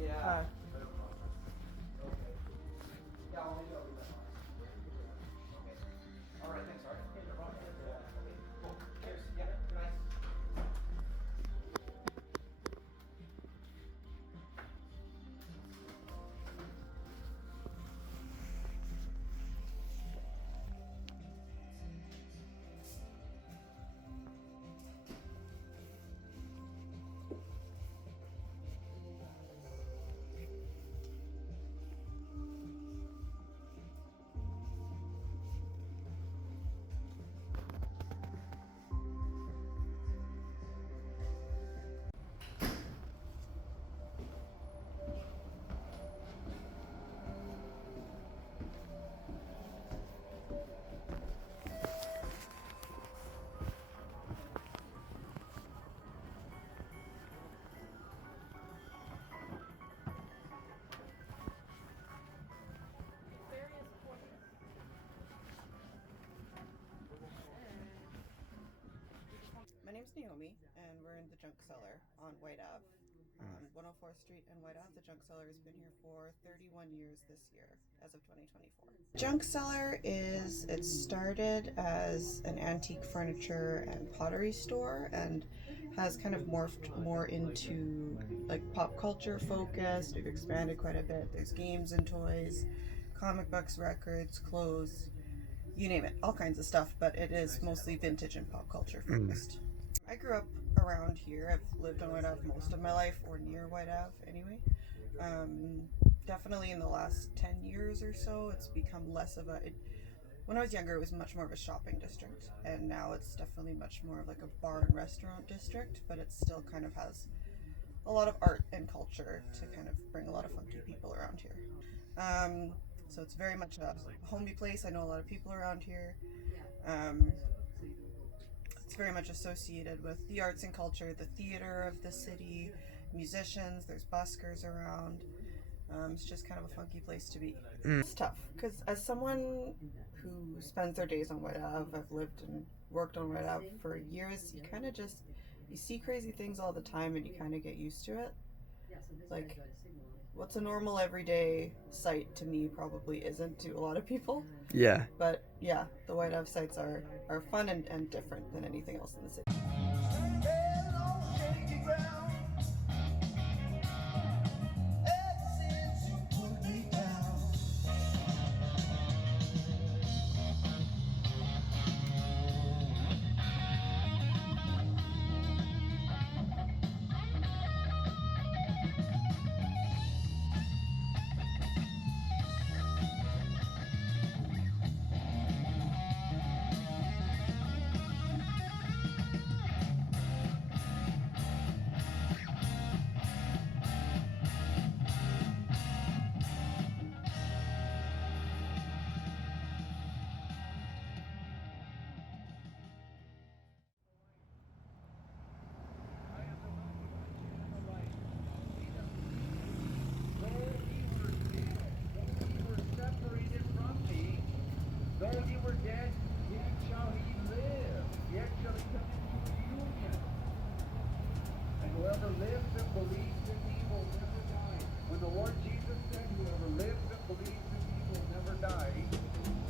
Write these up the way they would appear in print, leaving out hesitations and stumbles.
Yeah. All right, thanks, Art. Okay, no problem. Okay, cool. Cheers. Yeah, good night. My name's Naomi, and we're in the junk cellar on Whyte Ave. On 104th Street and Whyte Ave. The junk cellar has been here for 31 years this year, as of 2024. Junk cellar it started as an antique furniture and pottery store and has kind of morphed more into like pop culture focused. We've expanded quite a bit. There's games and toys, comic books, records, clothes, you name it, all kinds of stuff, but it is mostly vintage and pop culture focused. I grew up around here. I've lived on Whyte Ave most of my life, or near Whyte Ave anyway. Definitely in the last 10 years or so, it's become less of when I was younger, it was much more of a shopping district, and now it's definitely much more of like a bar and restaurant district, but it still kind of has a lot of art and culture to kind of bring a lot of funky people around here. So it's very much a homey place. I know a lot of people around here. It's very much associated with the arts and culture, the theater of the city, musicians, there's buskers around. It's just kind of a funky place to be. It's tough, because as someone who spends their days on Whyte Ave, I've lived and worked on Whyte Ave for years, you kind of just, you see crazy things all the time and you kind of get used to it. Like, what's a normal everyday site to me probably isn't to a lot of people. Yeah. But yeah, the Whyte Ave sites are fun and different than anything else in the city. Though he were dead, yet shall he live, yet shall he come into union. And whoever lives and believes in me will never die. When the Lord Jesus said, whoever lives and believes in me will never die,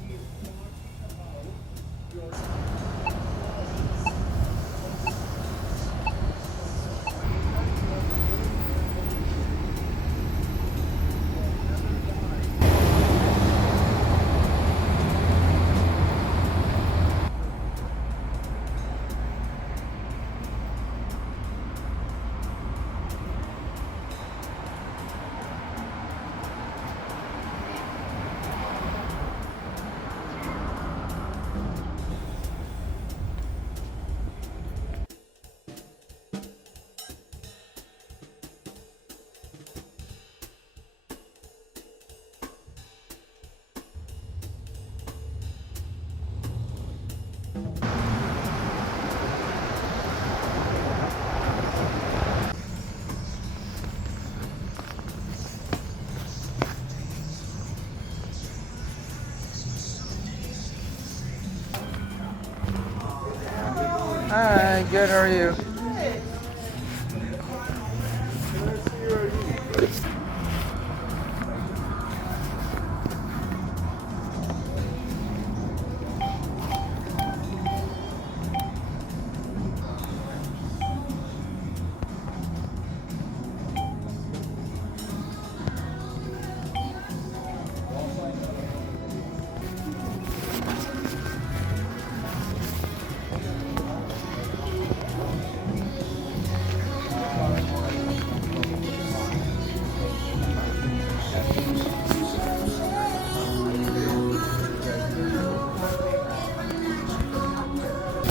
he is talking about your Hi, good, how are you?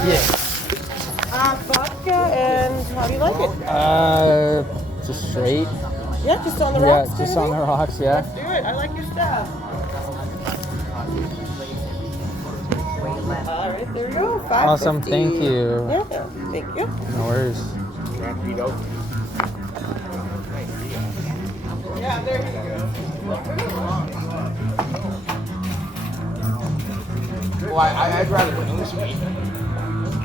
Yeah. Vodka, and how do you like it? Just straight. Yeah, just on the Yeah, rocks. just on the rocks. Yeah. Let's do it. I like your stuff. All right, there you go. $5.50. Awesome. Thank you. Yeah, thank you. No worries. Yeah, there you go. Well, I'd rather no sweet.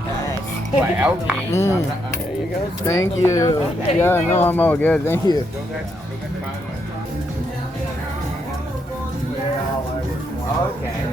Nice. By algae. There you go. Thank you. Yeah, no, I'm all good. Thank you. Okay.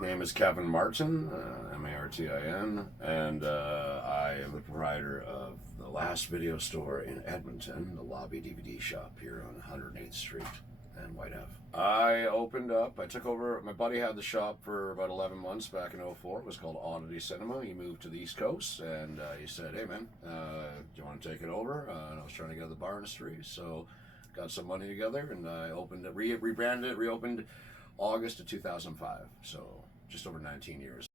My name is Kevin Martin, Martin, and I am the proprietor of the last video store in Edmonton, the Lobby DVD shop here on 108th Street and Whyte Avenue. I took over, my buddy had the shop for about 11 months back in 04. It was called Oddity Cinema. He moved to the East Coast, and he said, hey man, do you want to take it over? And I was trying to get out of the bar industry, so got some money together, and I opened it, rebranded it, reopened August of 2005, so just over 19 years.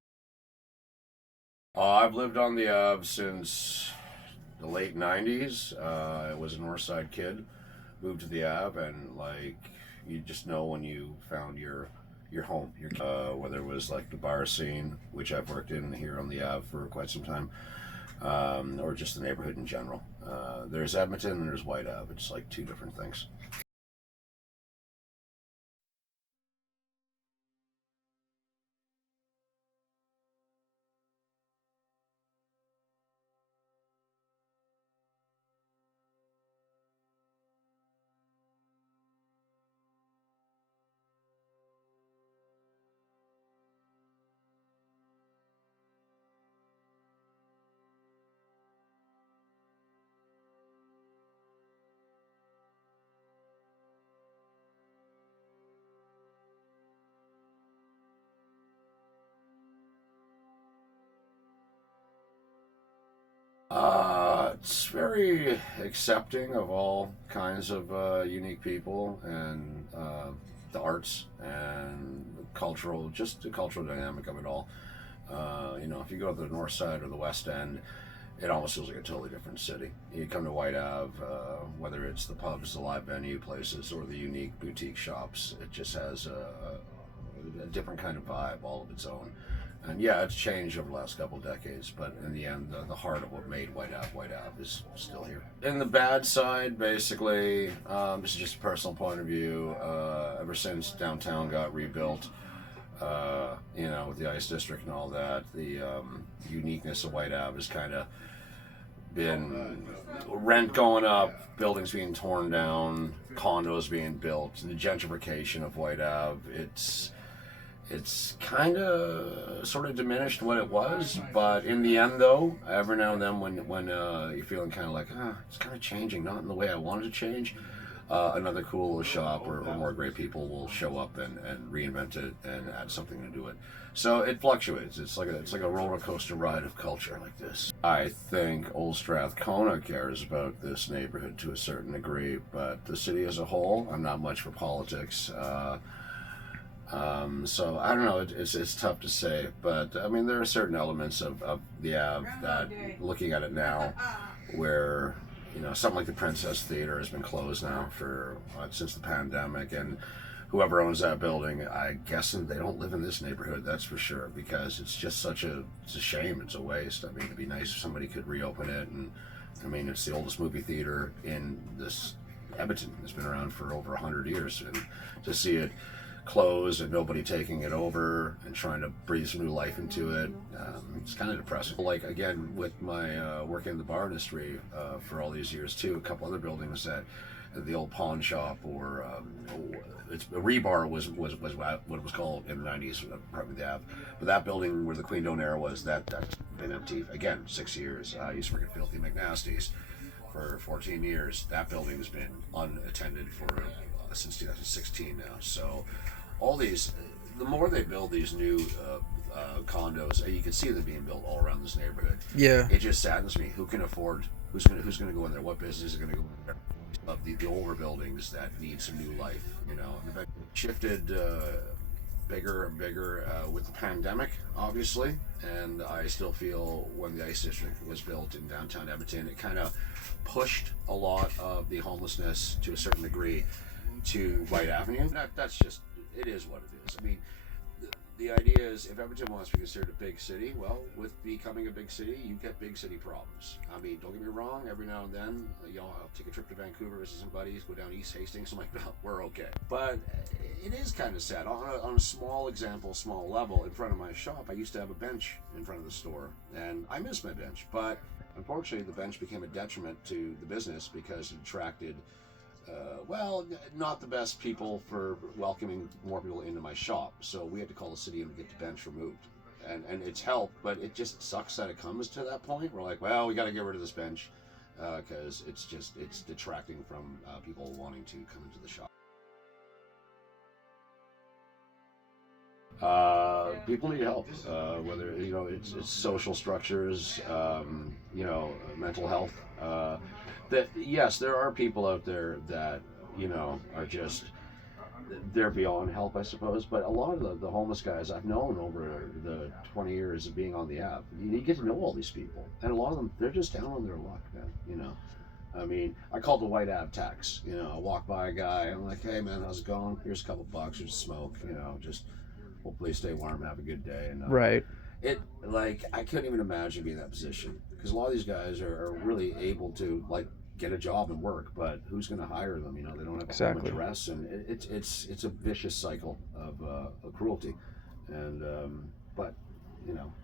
I've lived on the Ave since the late 90s. I was a Northside kid, moved to the Ave, and like, you just know when you found your home, whether it was like the bar scene, which I've worked in here on the Ave for quite some time, or just the neighborhood in general. There's Edmonton and there's Whyte Ave. It's like two different things. It's very accepting of all kinds of unique people and the arts and just the cultural dynamic of it all. You know, if you go to the north side or the west end, it almost feels like a totally different city. You come to Whyte Ave, whether it's the pubs, the live venue places, or the unique boutique shops, it just has a different kind of vibe all of its own. And yeah, it's changed over the last couple of decades, but in the end, the heart of what made Whyte Ave is still here. In the bad side, basically, this is just a personal point of view, ever since downtown got rebuilt, you know, with the Ice District and all that, the uniqueness of Whyte Ave has kind of been rent going up, buildings being torn down, condos being built, the gentrification of Whyte Ave. It's kind of sort of diminished what it was, but in the end, though, every now and then when you're feeling kind of like, it's kind of changing, not in the way I wanted to change, another cool little shop or more great people will show up and reinvent it and add something to do it. So it fluctuates. It's like a roller coaster ride of culture like this. I think Old Strathcona cares about this neighborhood to a certain degree, but the city as a whole, I'm not much for politics. So I don't know, it's tough to say, but I mean, there are certain elements of the Ave that, looking at it now, where, you know, something like the Princess Theater has been closed now for since the pandemic, and whoever owns that building, I guess they don't live in this neighborhood, that's for sure, because it's just it's a shame, it's a waste. I mean, it'd be nice if somebody could reopen it, and I mean, it's the oldest movie theater in this Edmonton. It's been around for over 100 years, and to see it close and nobody taking it over and trying to breathe some new life into it, it's kind of depressing. Like, again, with my working in the bar industry for all these years too, a couple other buildings that the old pawn shop, or it's a rebar was what it was called in the 90s, probably the Ave. But that building where the Queen Donaire was, that's been empty again 6 years. I used to work at Filthy McNasty's for 14 years. That building has been unattended for since 2016 now. So all these, the more they build these new condos, you can see them being built all around this neighborhood. Yeah. It just saddens me. Who can afford? Who's going to go in there? What business is going to go in there? Of the older buildings that need some new life, you know. And shifted bigger and bigger with the pandemic, obviously, and I still feel when the Ice District was built in downtown Edmonton, it kind of pushed a lot of the homelessness to a certain degree to Whyte Avenue. That's just, it is what it is. I mean, the idea is if Edmonton wants to be considered a big city, well, with becoming a big city, you get big city problems. I mean, don't get me wrong, every now and then, I'll take a trip to Vancouver, visit some buddies, go down East Hastings, I'm like, no, we're okay. But it is kind of sad. On a small example, small level, in front of my shop, I used to have a bench in front of the store, and I miss my bench. But unfortunately, the bench became a detriment to the business because it attracted not the best people for welcoming more people into my shop. So we had to call the city and get the bench removed. And it's helped, but it just sucks that it comes to that point. We're like, well, we got to get rid of this bench because it's detracting from people wanting to come into the shop. People need help, whether, it's social structures, mental health. Yes, there are people out there that, are just, they're beyond help, I suppose. But a lot of the homeless guys I've known over the 20 years of being on the app, you get to know all these people. And a lot of them, they're just down on their luck, man, I mean, I called the Whyte Ave tax, I walk by a guy, I'm like, hey man, how's it going? Here's a couple bucks, here's smoke, just hopefully stay warm, have a good day. And Right. I couldn't even imagine being in that position, because a lot of these guys are really able to get a job and work, but who's going to hire them? They don't have a home address, and it's a vicious cycle of cruelty. And but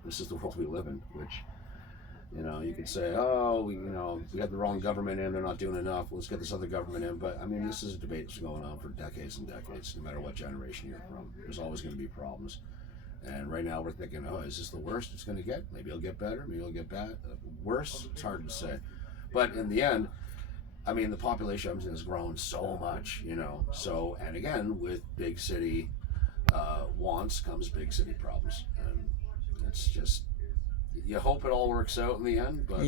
this is the world we live in, which you could say, oh, we got the wrong government in, they're not doing enough, let's get this other government in. But I mean, this is a debate that's going on for decades and decades. No matter what generation you're from, there's always going to be problems. And right now we're thinking, oh, is this the worst it's going to get? Maybe it'll get better, maybe it'll get bad. Worse, it's hard to say. But in the end, I mean, the population of Edmonton has grown so much, So, and again, with big city wants comes big city problems. And it's just, you hope it all works out in the end. But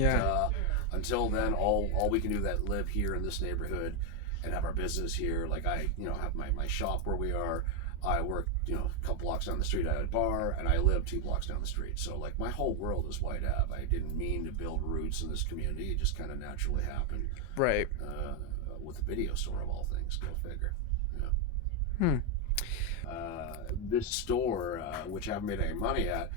until then, all we can do that live here in this neighborhood and have our business here. Like I, have my shop where we are. I work, a couple blocks down the street at a bar, and I live 2 blocks down the street. So, my whole world is Whyte Ave. I didn't mean to build roots in this community. It just kind of naturally happened. Right. With a video store, of all things. Go figure. This store, which I haven't made any money at,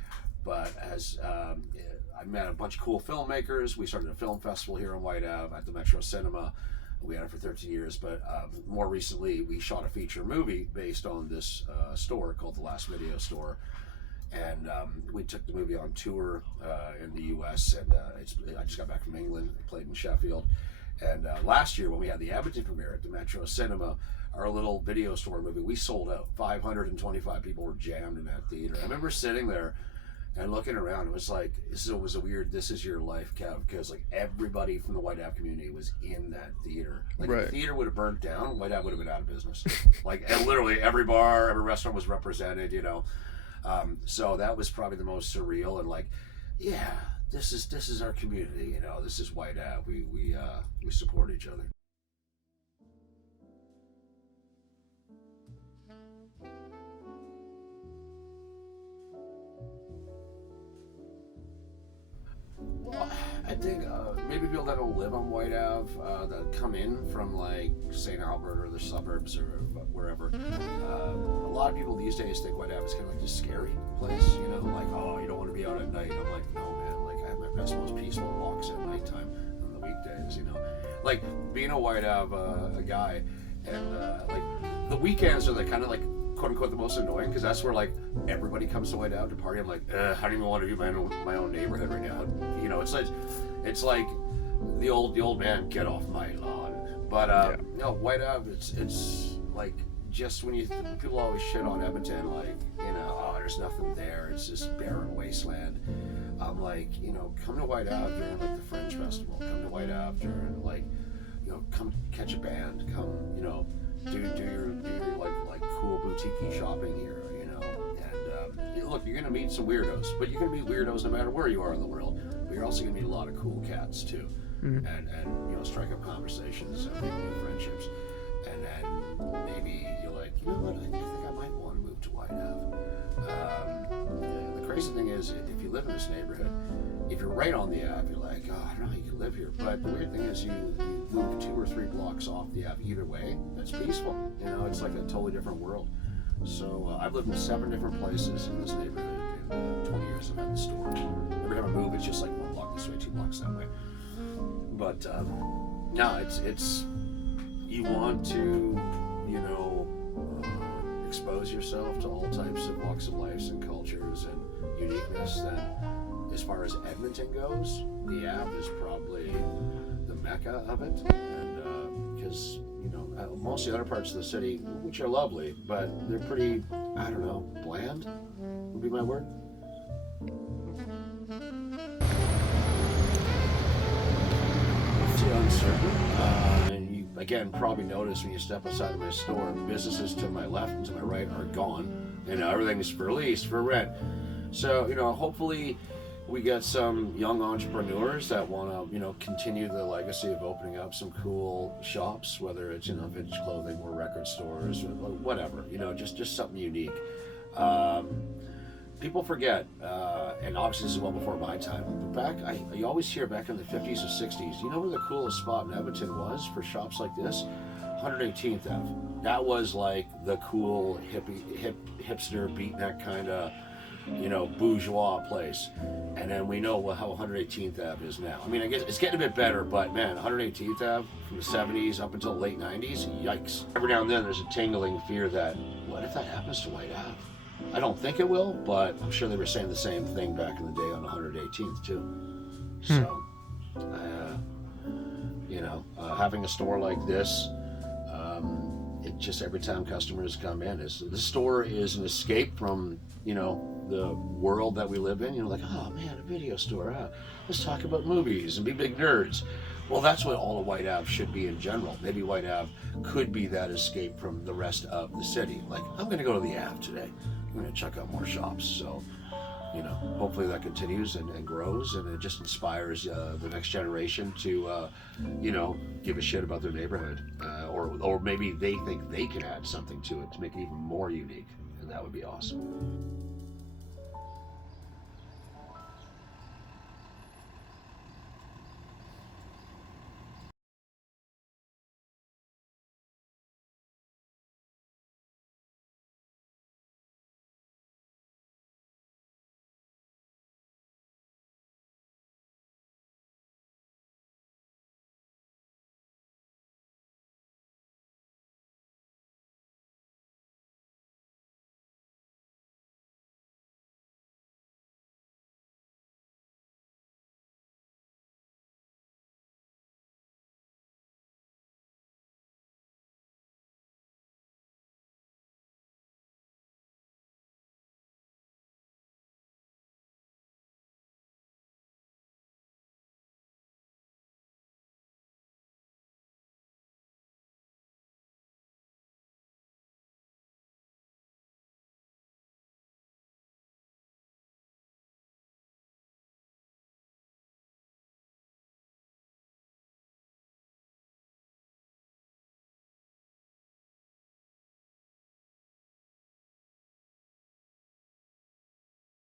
but I met a bunch of cool filmmakers. We started a film festival here in Whyte Ave at the Metro Cinema. We had it for 13 years, but more recently we shot a feature movie based on this store called The Last Video Store. And we took the movie on tour in the U.S. and I just got back from England. I played in Sheffield. And last year when we had the Edmonton premiere at the Metro Cinema, our little video store movie, we sold out. 525 people were jammed in that theater. I remember sitting there and looking around. It was like, it was a weird "This Is Your Life" Kev, because everybody from the Whyte Ave community was in that theater. If the theater would have burnt down, Whyte Ave would have been out of business. And literally every bar, every restaurant was represented. So that was probably the most surreal. And this is our community. This is Whyte Ave. We support each other. I think maybe people that don't live on Whyte Ave that come in from St. Albert or the suburbs or wherever. A lot of people these days think Whyte Ave is kind of this scary place, oh, you don't want to be out at night. I'm like, no man, I have my best, most peaceful walks at nighttime on the weekdays, being a Whyte Ave a guy, and the weekends are the kind of quote unquote the most annoying, because that's where everybody comes to Whyte Ave to party. I'm like, I don't even want to be my own neighborhood right now. It's like the old man, get off my lawn. But Whyte Ave, it's just when people always shit on Edmonton, oh, there's nothing there, it's this barren wasteland. I'm like, come to Whyte Ave during the Fringe Festival, come to Whyte Ave during come catch a band, come do your cool boutique shopping here, and look, you're gonna meet some weirdos, but you're gonna meet weirdos no matter where you are in the world. But you're also gonna meet a lot of cool cats too, and strike up conversations and make new friendships, and then maybe you're like, I think I might want to move to Whyte Ave. crazy thing is, if you live in this neighborhood, if you're right on the Ave, you're like, oh, I don't know how you can live here. But the weird thing is, you move 2 or 3 blocks off the Ave either way, it's peaceful. You know, it's like a totally different world. So I've lived in 7 different places in this neighborhood in 20 years I've had the store. Every time I move, it's just like 1 block this way, 2 blocks that way. But no, it's you want to, you know, expose yourself to all types of walks of life and cultures and uniqueness. Then, as far as Edmonton goes, the Ave is probably the mecca of it, and because you know most of the other parts of the city, which are lovely, but they're pretty, I don't know, bland would be my word. Uncertain, and you again probably notice when you step outside of my store, businesses to my left and to my right are gone. You know, everything is for lease, for rent. So you know, hopefully we get some young entrepreneurs that want to, you know, continue the legacy of opening up some cool shops, whether it's, you know, vintage clothing or record stores or whatever, you know, just something unique. People forget, and obviously this is well before my time, but you always hear back in the 50s or 60s, you know where the coolest spot in Edmonton was for shops like this? 118th Ave. That was like the cool hipster beatnik kind of, you know, bourgeois place. And then we know how 118th Ave is now. I mean, I guess it's getting a bit better, but man, 118th Ave from the 70s up until the late 90s, yikes. Every now and then there's a tingling fear that, what if that happens to Whyte Ave? I don't think it will, but I'm sure they were saying the same thing back in the day on 118th too. So, you know, having a store like this, it just every time customers come in, the store is an escape from, you know, the world that we live in. You know, like, oh man, a video store. Let's talk about movies and be big nerds. Well, that's what all of Whyte Ave should be in general. Maybe Whyte Ave could be that escape from the rest of the city. Like, I'm going to go to the Ave today. I'm going to check out more shops. So, you know, hopefully that continues and grows, and it just inspires the next generation to, you know, give a shit about their neighborhood, or maybe they think they can add something to it to make it even more unique, and that would be awesome.